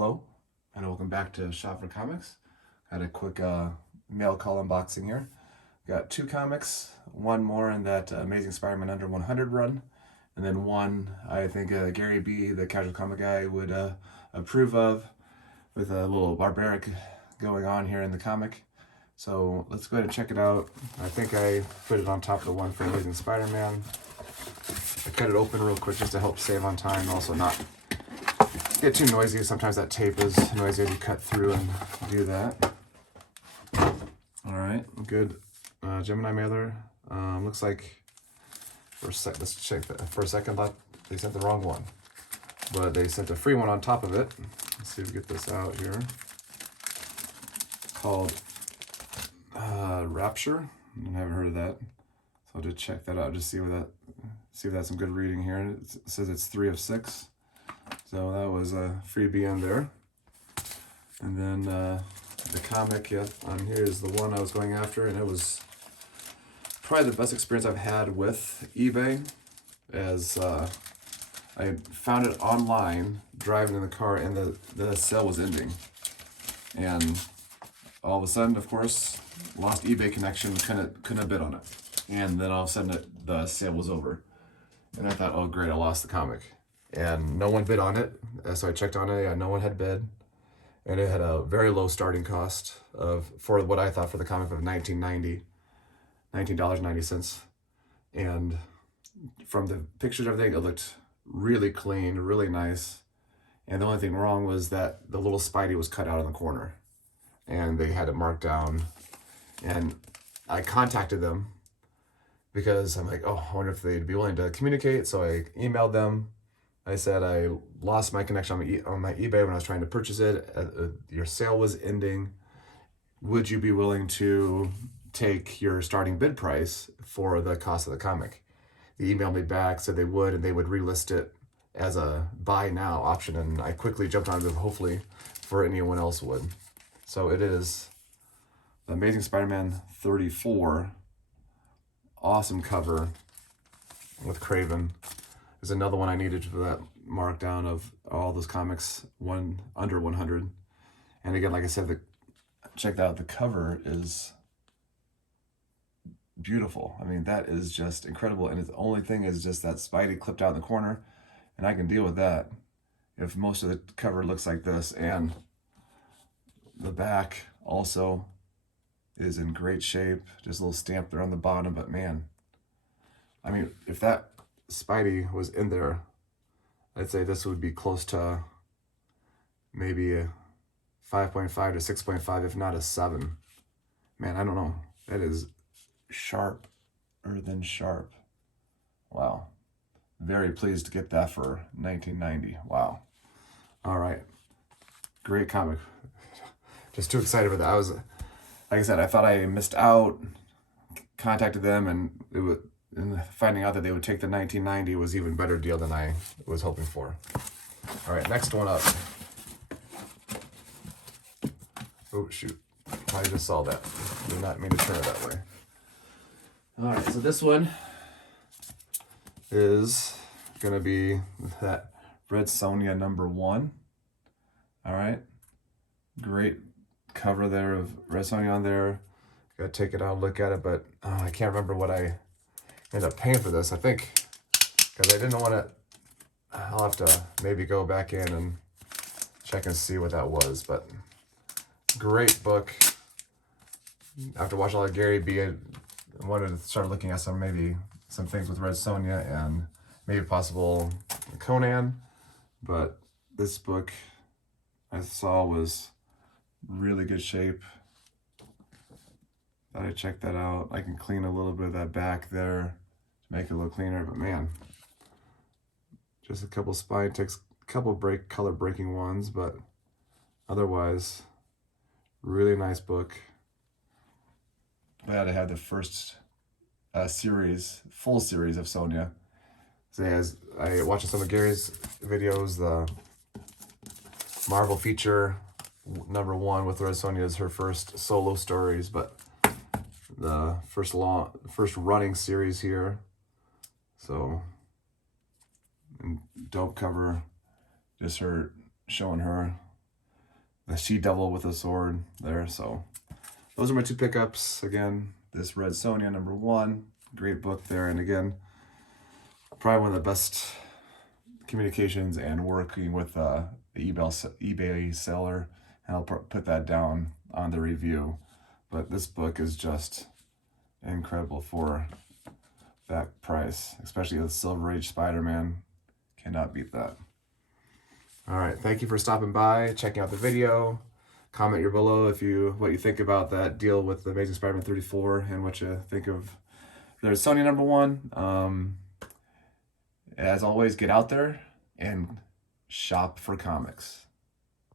Hello, and welcome back to Shop for Comics. Got a quick mail call unboxing here. Got two comics, one more in that Amazing Spider-Man under 100 run, and then one I think Gary B, the casual comic guy, would approve of, with a little barbaric going on here in the comic. So let's go ahead and check it out. I think I put it on top of the one for Amazing Spider-Man. I cut it open real quick just to help save on time, also not get too noisy. Sometimes that tape is noisy as you cut through and do that. All right, good. Gemini mailer. Looks like let's check that. For a second, thought they sent the wrong one, but they sent a free one on top of it. Let's see if we get this out here. Called Rapture. I haven't heard of that, so I'll just check that out. Just see if that's some good reading here. It says it's 3 of 6. So that was a freebie in there. And then the comic, on here is the one I was going after, and it was probably the best experience I've had with eBay, as I found it online, driving in the car, and the sale was ending. And all of a sudden, of course, lost eBay connection, couldn't have bid on it. And then all of a sudden, the sale was over. And I thought, oh great, I lost the comic. And no one bid on it, so I checked on it, no one had bid. And it had a very low starting cost for what I thought for the comic of $19.90. And from the pictures and everything, it looked really clean, really nice. And the only thing wrong was that the little Spidey was cut out in the corner. And they had it marked down. And I contacted them because I'm like, oh, I wonder if they'd be willing to communicate. So I emailed them. I said I lost my connection on my eBay when I was trying to purchase it. Your sale was ending. Would you be willing to take your starting bid price for the cost of the comic? They emailed me back, said they would, and they would relist it as a buy now option. And I quickly jumped on it, hopefully for anyone else would. So it is the Amazing Spider-Man 34. Awesome cover with Craven. There's another one I needed for that markdown of all those comics, one under 100. And again, like I said, check that out. The cover is beautiful. I mean, that is just incredible. And the only thing is just that Spidey clipped out in the corner, and I can deal with that if most of the cover looks like this. And the back also is in great shape. Just a little stamp there on the bottom, but man, I mean, if that Spidey was in there, I'd say this would be close to maybe a 5.5 to 6.5, if not a 7. Man, I don't know. That is sharper than sharp. Wow. Very pleased to get that for $19.90. Wow. All right. Great comic. Just too excited for that. I was, like I said, I thought I missed out. Contacted them, and and finding out that they would take the $19.90 was even better deal than I was hoping for. All right, next one up. Oh, shoot. I just saw that. Did not mean to turn it that way. All right, so this one is going to be that Red Sonja #1. All right. Great cover there of Red Sonja on there. Got to take it out and look at it, but I can't remember what I ended up paying for this. I think because I didn't want to, I'll have to maybe go back in and check and see what that was. But great book. After watching a lot of Gary B, I wanted to start looking at some things with Red Sonja and maybe possible Conan. But this book I saw was really good shape. Thought I'd check that out. I can clean a little bit of that back there to make it a little cleaner, but man, just a couple spine ticks, a couple color breaking ones, but otherwise, really nice book. Glad I had the first full series of Sonja. So as I watched some of Gary's videos, the Marvel feature #1 with Red Sonja is her first solo stories, but the first running series here. So, and dope cover, just her showing her she-devil with a sword there. So those are my two pickups. Again, this Red Sonja #1, great book there. And again, probably one of the best communications and working with the eBay seller. And I'll put that down on the review. But this book is just incredible for that price, especially the Silver Age Spider-Man. Cannot beat that. All right, thank you for stopping by, checking out the video. Comment here below what you think about that deal with the Amazing Spider-Man 34 and what you think of there's Sonja #1. As always, get out there and shop for comics.